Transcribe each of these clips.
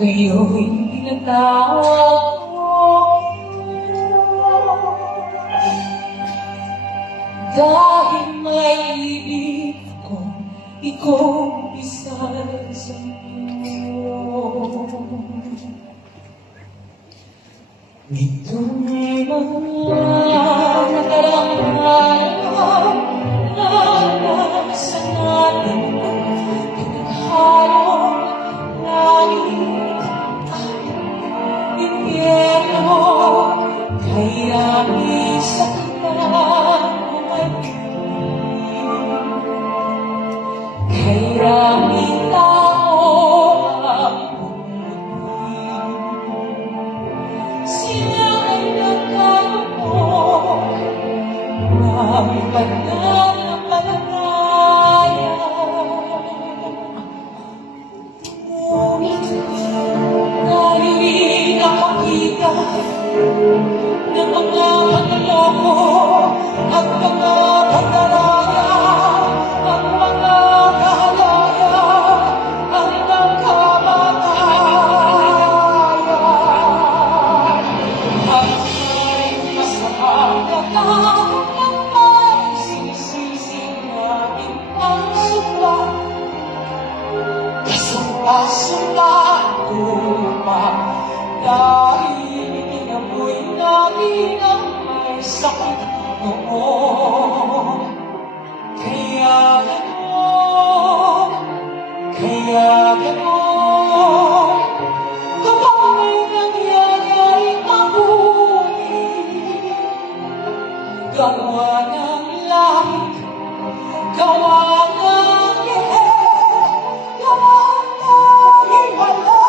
Ngayon tinatawag ko dahil may ibig kong ikumpisal sa iyo. Nitong mga nakarang araw na nasa natin pinaghalong langit at impyerno, kaya minsan lang umaling. Kaya may tao ang sila ay nagkaloob ng pananampalataya. Ngunit tayo'y nakakita ng mga panloko at mga pandaraya, ang mga kahalaya, ang nagkamatayan. Ang may masamang lakas ang may sinisising namin ang sumpa. Kasumpa-sumpa upang dahil inamoy namin ang may sakit noon. Kaya ganon, kapag may nangyayaring mabuti, gawa ng langit, gawa ng lihet, gawa ng himala.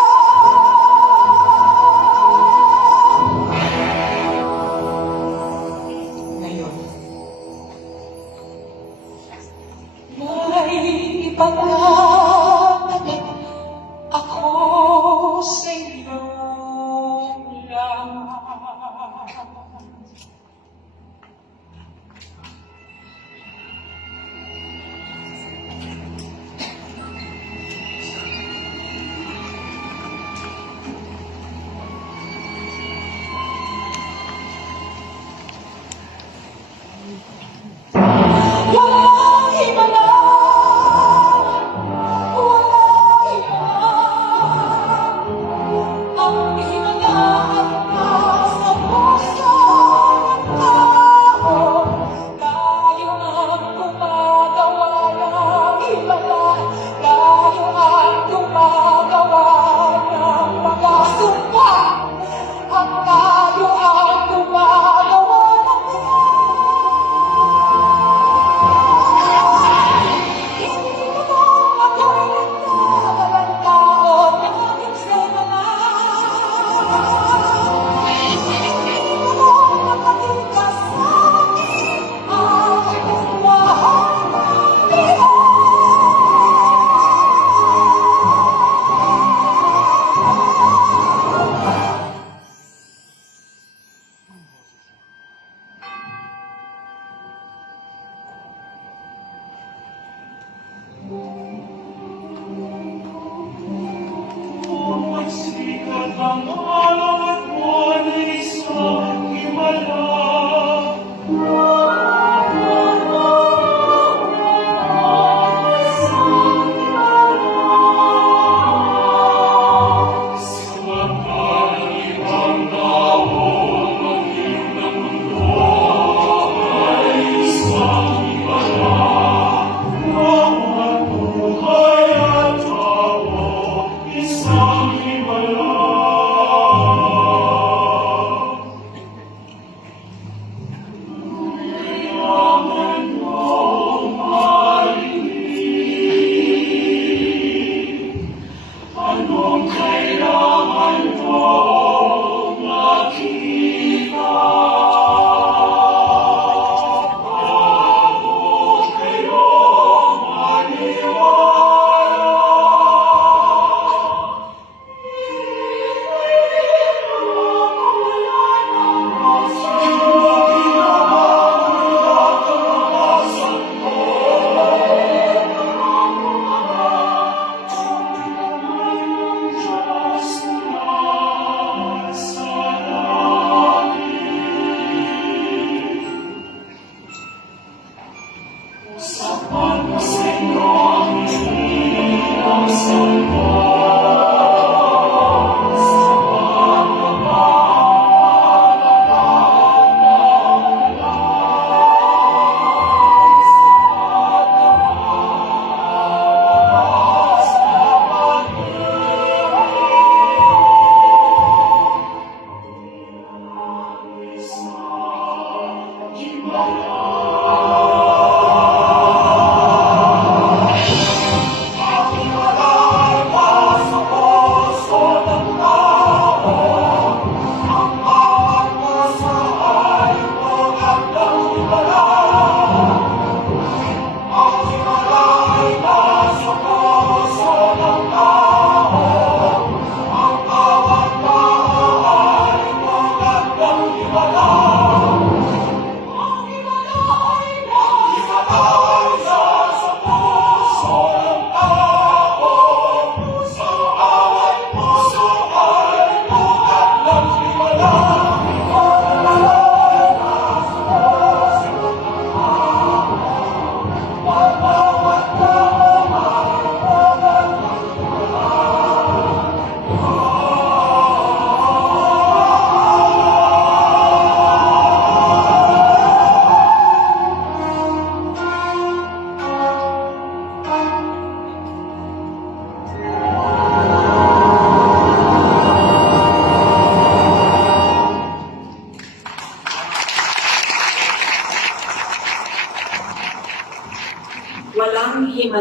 Ngayon, may ipagkakabit ako sa iyong lahat. Walang himala, walang himala. Ang himala ay nasa puso ng tao. Tayo ang gumagawa ng himala, tayo ang gumagawa ng mga sumpa, at tayo ang gumagawa ng sikat ang araw at buwan ay isang himala. Samantala ibang tao maging ng mundo ay isang himala. Bawat buhay at tao isang himala.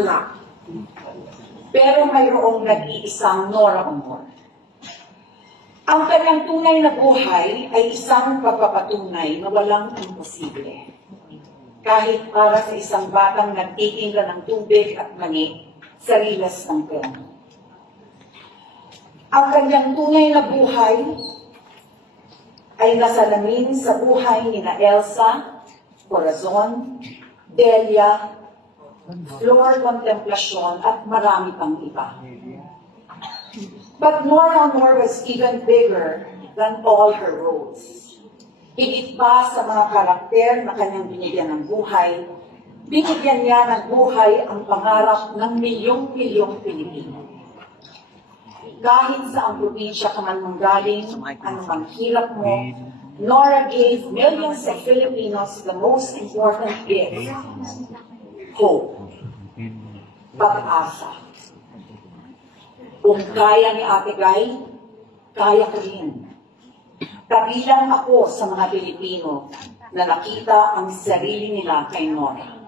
wala. Pero mayroong nag-iisang Nora Honor. Ang kanyang tunay na buhay ay isang pagpapatunay na walang imposible. Kahit para sa isang batang nagtitingla ng tubig at mani sa rilas ng pera. Ang kanyang tunay na buhay ay nasalamin sa buhay ni na Elsa, Corazon, Delia, Flor Contemplacion at marami pang iba. But Nora Honor was even bigger than all her roles. Higit pa sa mga karakter na kanyang binigyan ng buhay, binigyan niya ng buhay ang pangarap ng milyong-milyong Pilipino. Kahit sa ang probinsya ka man manggaling, anumang hirap mo, Nora gave millions of Filipinos the most important gift, hope, pag-asa. Kung kaya ni Ate Guy, kaya ko rin. Kabilang ako sa mga Pilipino na nakita ang sarili nila kay Nora.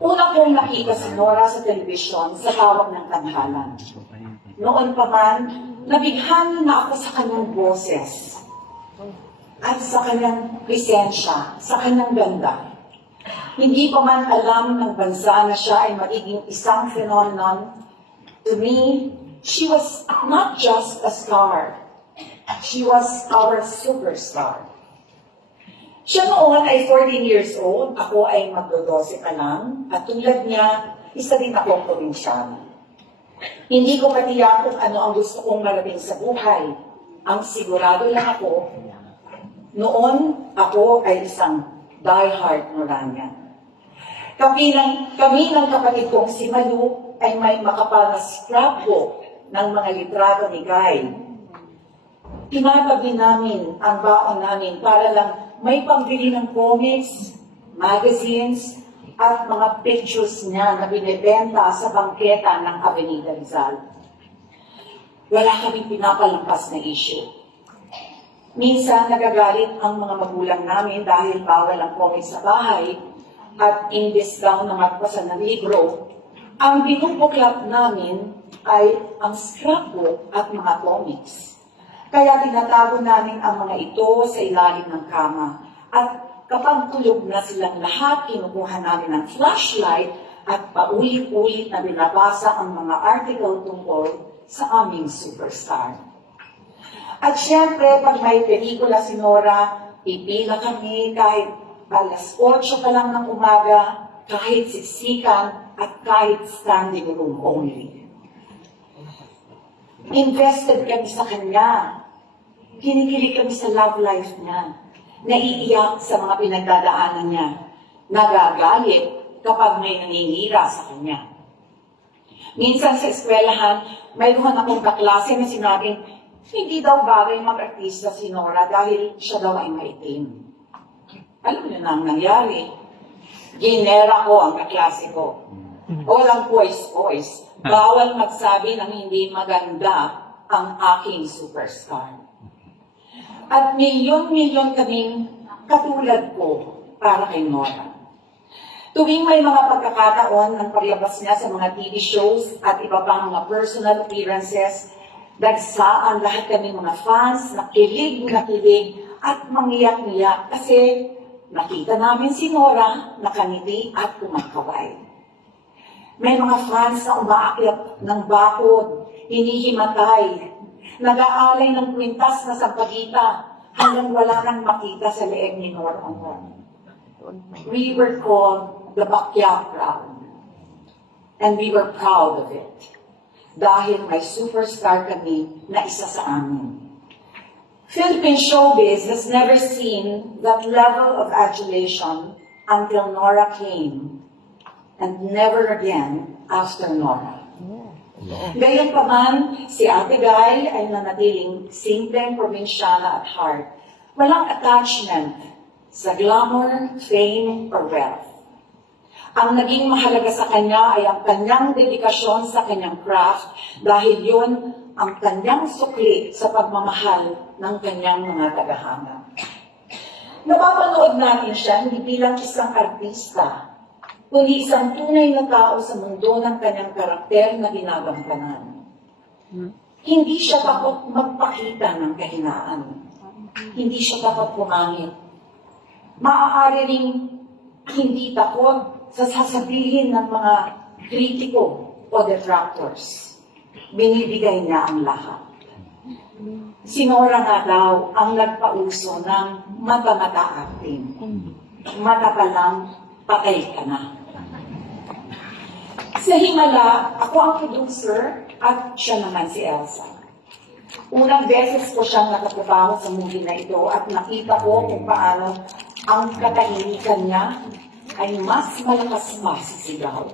Una kong nakita si Nora sa telebisyon sa tawag ng tanghalan. Noon pa man, nabighan na ako sa kanyang boses at sa kanyang presensya, sa kanyang ganda. Hindi pa man alam ng bansa na siya ay magiging isang phenomenon. To me, she was not just a star. She was our superstar. Siya noon ay 14 years old, ako ay magdo-12 pa lang, at tulad niya, isa din akong probinsyana. Hindi ko matiyak kung ano ang gusto kong marating sa buhay. Ang sigurado lang ako, noon ako ay isang diehard Noranian. Kami ng kapatid kong si Malu ay may makapal na scrapbook ng mga litrato ni Guy. Tinatabi namin ang baon namin para lang may pambili ng comics, magazines, at mga pictures niya na binibenta sa bangketa ng Avenida Rizal. Wala kaming pinapalampas na issue. Minsan nagagalit ang mga magulang namin dahil bawal ang comics sa bahay at imbes daw na magpasan ng libro, ang binubuklat namin ay ang scrapbook at mga comics. Kaya tinatago namin ang mga ito sa ilalim ng kama. At kapag tulog na silang lahat, kinukuha namin ng flashlight at paulit-ulit na binabasa ang mga article tungkol sa aming superstar. At syempre, pag may pelikula si Nora, pipila kami kahit alas 8 pa lang ng umaga, kahit siksikan at kahit standing room only. Invested kami sa kanya. Kinikilig kami sa love life niya. Naiiyak sa mga pinagdadaanan niya. Nagagalit kapag may naninira sa kanya. Minsan sa eskwelahan, mayroon akong kaklase na sinabing, hindi daw bagay mag-artista si Nora dahil siya daw ay maitim. Alam niyo na ang nangyari. Ginera ko ang kaklase ko. Walang poise-poise. Bawal magsabi ng hindi maganda ang aking superstar. At milyon-milyon kaming katulad ko para kay Nora. Tuwing may mga pagkakataon ng paglabas niya sa mga TV shows at iba pang mga personal appearances, dagsaan lahat kami mga fans na kilig at mangiyak-ngiyak kasi nakita namin si Nora nakangiti at kumakaway. May mga fans na umaakyat ng bakod, hinihimatay, nag-aalay ng kwintas na sampagita hanggang wala nang makita sa leeg ni Nora Honor. We were called the Bakyak crowd. And we were proud of it. Dahil may superstar kami na isa sa amin. Philippine showbiz has never seen that level of adulation until Nora came, and never again after Nora. Gayunpaman, si Ate Guy ay nanatiling simpleng probinsyana at heart. Walang attachment sa glamour, fame, or wealth. Ang naging mahalaga sa kanya ay ang kanyang dedikasyon sa kanyang craft dahil yun ang kanyang sukli sa pagmamahal ng kanyang mga tagahanga. Napapanood natin siya hindi bilang isang artista, kundi isang tunay na tao sa mundo ng kanyang karakter na ginagampanan. Hindi siya takot magpakita ng kahinaan. Hindi siya takot pumangit. Maaari ring hindi takot sa sasabihin ng mga kritiko o detractors. Binibigay niya ang lahat. Si Nora nga daw ang nagpauso ng mata-mata acting. Mata pa lang, patay ka na. Sa Himala, ako ang producer at siya naman si Elsa. Unang beses ko siyang nakatrabaho sa movie na ito at nakita ko kung paano ang katahimikan niya ay mas malakas pa sa sigaw.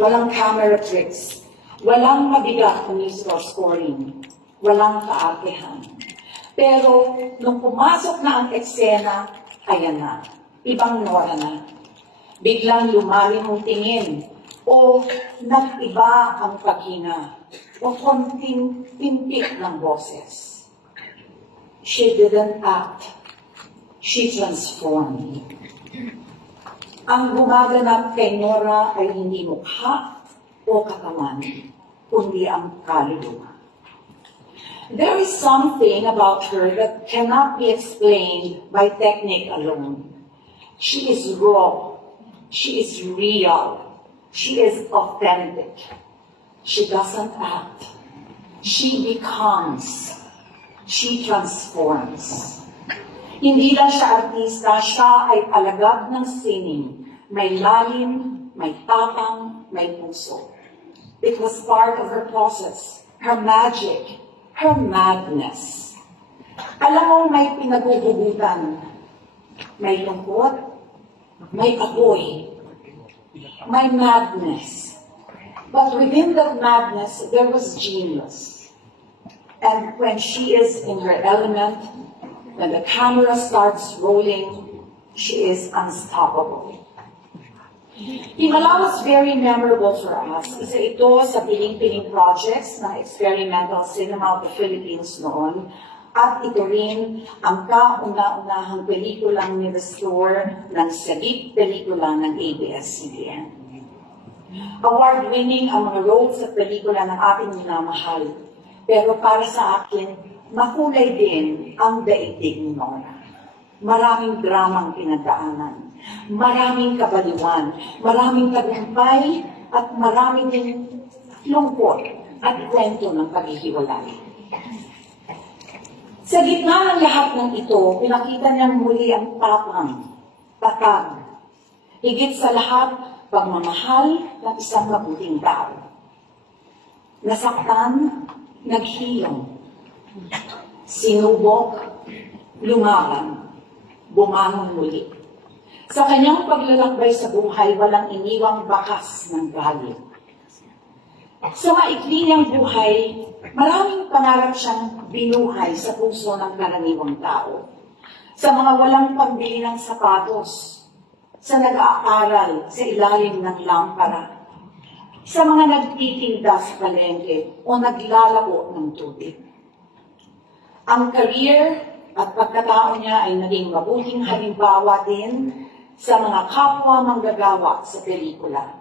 Walang camera tricks, walang mabigat na musical scoring, walang kaartehan. Pero nung pumasok na ang eksena, ayan na, ibang Nora na. Biglang lumalim ang tingin o nag-iba ang paghinga o konting timpik ng boses. She didn't act. She transformed. Ang gumaganap kay Nora ay hindi mukha o katawan, kundi ang kaluluwa. There is something about her that cannot be explained by technique alone. She is raw. She is real. She is authentic. She doesn't act. She becomes. She transforms. Hindi lang siya artista, siya ay alagad ng sining. May lalim, may tapang, may puso. It was part of her process, her magic, her madness. Alam mo, may pinagugugutan. May lungkot, may apoy, may madness. But within that madness, there was genius. And when she is in her element, when the camera starts rolling, she is unstoppable. Himala was very memorable for us. Isa ito sa piling-piling projects ng experimental cinema of the Philippines noon. At ito rin ang kauna-unahang pelikulang ni-restore ng sabik pelikula ng ABS-CBN. Award-winning ang mga roles sa pelikula ng ating minamahal. Pero para sa akin, makulay din ang daigdig ni Nora. Maraming dramang pinagdaanan, maraming kabaliwan, maraming tagumpay, at maraming lungkot at kwento ng paghihiwalay. Sa gitna ng lahat ng ito, pinakita niyang muli ang tapang, tatag, higit sa lahat, pagmamahal ng isang mabuting tao. Nasaktan, naghilom, sinubok, lumaban, bumangon muli. Sa kanyang paglalakbay sa buhay, walang iniwang bakas ng galit. Sa maikli niyang buhay, maraming pangarap siyang binuhay sa puso ng karaniwang tao. Sa mga walang pambili ng sapatos, sa nag-aaral sa ilalim ng lampara, sa mga nagtitinda sa palengke o naglalako ng tubig. Ang career at pagkatao niya ay naging mabuting halimbawa din sa mga kapwa manggagawa sa pelikula.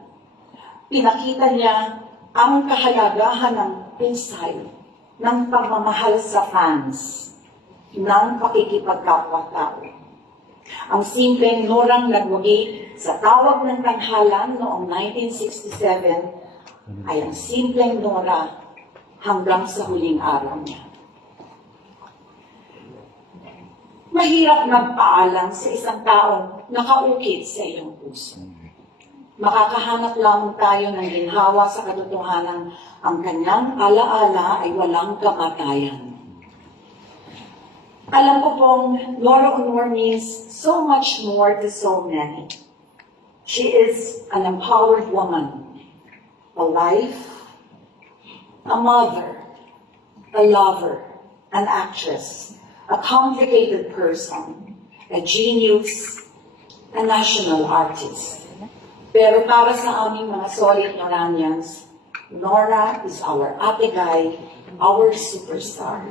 Pinakita niya ang kahalagahan ng husay, ng pagmamahal sa fans, ng pakikipagkapwa-tao. Ang simpleng Norang nagwagi sa tawag ng tanghalan noong 1967 ay ang simpleng Nora hanggang sa huling araw niya. Mahirap magpaalam sa isang taong nakaukit sa iyong puso. Makakahanap lamang tayo ng ginhawa sa katotohanan ang kanyang alaala ay walang kamatayan. Alam ko pong Nora Aunor means so much more to so many. She is an empowered woman, a wife, a mother, a lover, an actress, a complicated person, a genius, a national artist. Pero para sa aming mga solid Noranians, Nora is our ate guy, our superstar.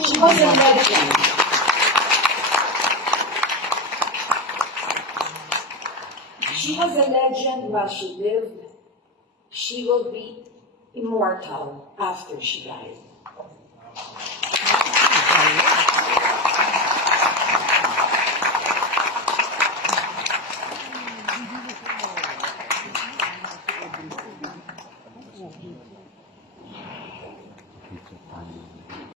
She was a legend. She was a legend while she lived. She will be immortal after she died.